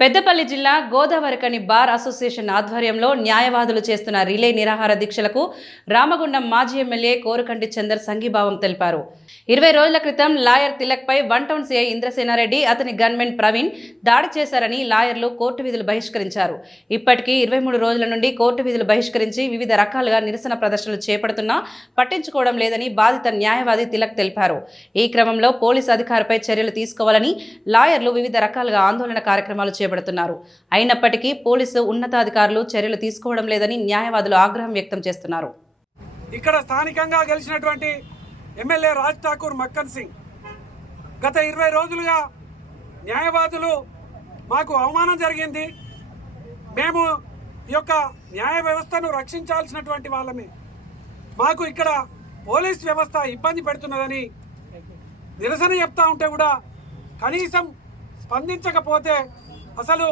పెద్దపల్లి జిల్లా Godavarikhani bar association ఆధ్వర్యంలో న్యాయవాదులు చేస్తున్న రిలే నిరాహార దీక్షలకు రామగుండం మాజీ ఎమ్మెల్యే కోరుకంటి చందర్ సంఘీభావం తెలిపారు. 20 రోజుల క్రితం లాయర్ తిలక్ పై వన్ టౌన్ సిఐ ఇంద్రసేనారెడ్డి అతని గన్మెన్ ప్రవీణ్ దాడి చేశారని లాయర్లు కోర్టు విధులు బహిష్కరించారు. ఇప్పటికీ 23 రోజుల నుండి కోర్టు విధులు బహిష్కరించి వివిధ రకాలుగా నిరసన ప్రదర్శనలు చేపడుతున్నా పట్టించుకోవడం లేదని బాధిత న్యాయవాది తిలక్ తెలిపారు. ఈ క్రమంలో పోలీసు అధికారిపై చర్యలు తీసుకోవాలని లాయర్లు వివిధ రకాలుగా ఆందోళన కార్యక్రమాలు చేపడుతున్నారు. అయినప్పటికీ పోలీసు ఉన్నతాధికారులు చర్యలు తీసుకోవడం లేదని న్యాయవాదులు ఆగ్రహం వ్యక్తం చేస్తున్నారు. ఇక్కడ స్థానికంగా గెలిచినటువంటి ఎమ్మెల్యే రాజ్ ఠాకూర్ మక్కన్ సింగ్ గత 20 రోజులుగా న్యాయవాదులు మాకు అవమానం జరిగింది, మేము ఈ యొక్క న్యాయ వ్యవస్థను రక్షించాల్సినటువంటి వాళ్ళమే, మాకు ఇక్కడ పోలీస్ వ్యవస్థ ఇబ్బంది పెడుతున్నదని నిరసన చెప్తా ఉంటే కూడా కనీసం స్పందించకపోతే అసలు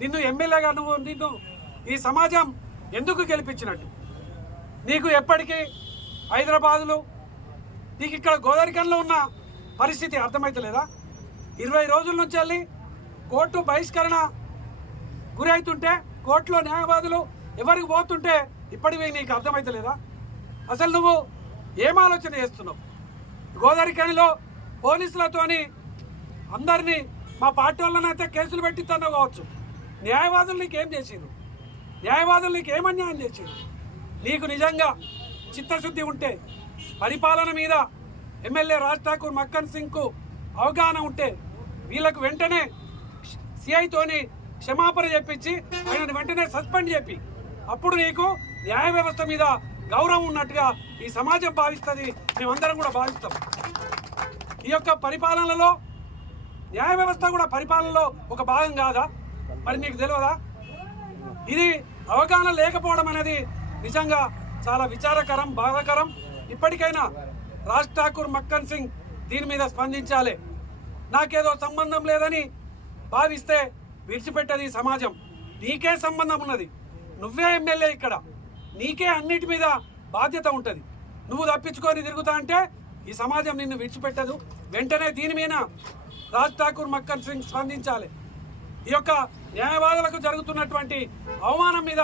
నిన్ను ఎమ్మెల్యేగా నిన్ను ఈ సమాజం ఎందుకు గెలిపించినట్టు? నీకు ఎప్పటికీ హైదరాబాదులో నీకు ఇక్కడ గోదావరికన్లో ఉన్న పరిస్థితి అర్థమవుతలేదా? 20 రోజుల నుంచి వెళ్ళి కోర్టు బహిష్కరణ గురవుతుంటే కోర్టులో న్యాయవాదులు ఎవరికి పోతుంటే ఇప్పటికీ నీకు అర్థమవుతలేదా? అసలు నువ్వు ఏం ఆలోచన చేస్తున్నావు? గోదావరికనిలో పోలీసులతోని అందరినీ మా పార్టీ వాళ్ళనైతే కేసులు పెట్టిస్తానో కావచ్చు, న్యాయవాదులు నీకు ఏం చేసిరు? న్యాయవాదులు నీకు ఏం అన్యాయం చేసిరు? నీకు నిజంగా చిత్తశుద్ధి ఉంటే పరిపాలన మీద ఎమ్మెల్యే రాజ్ ఠాకూర్ మక్కన్ సింగ్కు అవగాహన ఉంటే వీళ్ళకు వెంటనే సిఐతోని క్షమాపణ చెప్పించి ఆయన వెంటనే సస్పెండ్ చెప్పి అప్పుడు నీకు న్యాయ వ్యవస్థ మీద గౌరవం ఉన్నట్టుగా ఈ సమాజం భావిస్తుంది, మేమందరం కూడా భావిస్తాం. ఈ యొక్క పరిపాలనలో న్యాయ వ్యవస్థ కూడా పరిపాలనలో ఒక భాగం కాదా? మరి నీకు తెలియదా? ఇది అవగాహన లేకపోవడం అనేది నిజంగా చాలా విచారకరం, బాధాకరం. ఇప్పటికైనా రాజ్ ఠాకూర్ మక్కన్ సింగ్ దీని మీద స్పందించాలి. నాకేదో సంబంధం లేదని భావిస్తే విడిచిపెట్టది సమాజం. నీకే సంబంధం ఉన్నది, నువ్వే ఎమ్మెల్యే, ఇక్కడ నీకే అన్నిటి మీద బాధ్యత ఉంటుంది. నువ్వు తప్పించుకొని తిరుగుతా అంటే ఈ సమాజం నిన్ను విడిచిపెట్టదు. వెంటనే దీని మీద రాజ్ ఠాకూర్ మక్కన్ సింగ్ స్పందించాలి. ఈ యొక్క న్యాయవాదులకు జరుగుతున్నటువంటి అవమానం మీద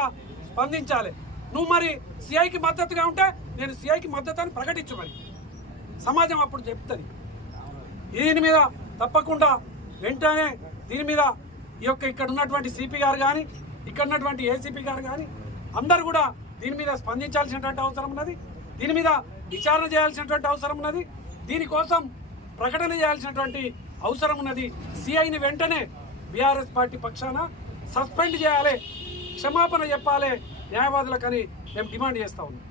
స్పందించాలి. నువ్వు మరి సిఐకి మద్దతుగా ఉంటే నేను సిఐకి మద్దతు అని ప్రకటించు, మరి సమాజం అప్పుడు చెప్తుంది. దీని మీద తప్పకుండా వెంటనే దీని మీద ఈ యొక్క ఇక్కడ ఉన్నటువంటి సిపి గారు కానీ ఇక్కడ ఉన్నటువంటి ఏసీపీ గారు కానీ అందరూ కూడా దీని మీద స్పందించాల్సినటువంటి అవసరం ఉన్నది. దీని మీద విచారణ చేయాల్సినటువంటి అవసరం ఉన్నది. దీనికోసం ప్రకటన చేయాల్సినటువంటి అవసరం ఉన్నది. సిఐని వెంటనే బీఆర్ఎస్ పార్టీ పక్షాన సస్పెండ్ చేయాలి, క్షమాపణ చెప్పాలి న్యాయవాదులకని మేము డిమాండ్ చేస్తా ఉన్నాం.